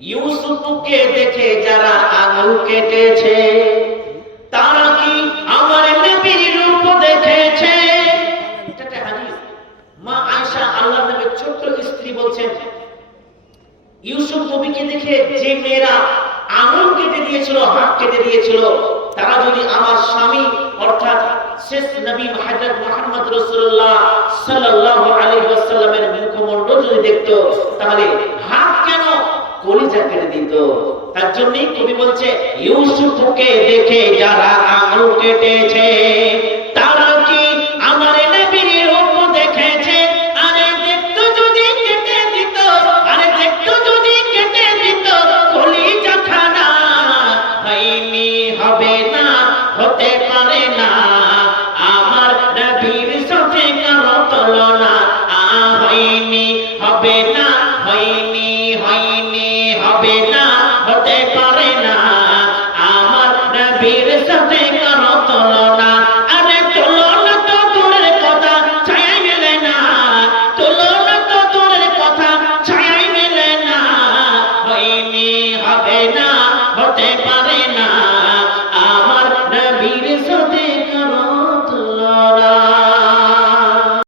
ইউসুফকে দেখে যারা আঙুল কেটেছে, তারা কি আমার নবীর রূপ দেখেছে? মা আয়েশা আল্লাহর নবীর ছোট্ট স্ত্রী বলছেন, ইউসুফ নবীকে দেখে যে মেয়েরা আঙুল কেটে দিয়েছিল, হাত কেটে দিয়েছিল, তারা যদি আমার স্বামী, অর্থাৎ শেষ নবী হযরত মুহাম্মদ রাসূলুল্লাহ সাল্লাল্লাহু আলাইহি ওয়াসাল্লামের মুখমণ্ডল যদি দেখতো, তাহলে কলিজা কেটে দিত। তার জন্যই কবি বলছে ইউসুফকে দেখে যারা আঙুল কেটেছে হবে না, হতে পারে না। আমার নবীর সাথে করো তুলনা, আরে তুলনা তো দূরের কথা ছায়াই মেলে না। তুলনা তো দূরের কথা ছায়াই মেলে না। হইনি হবে না, হতে পারে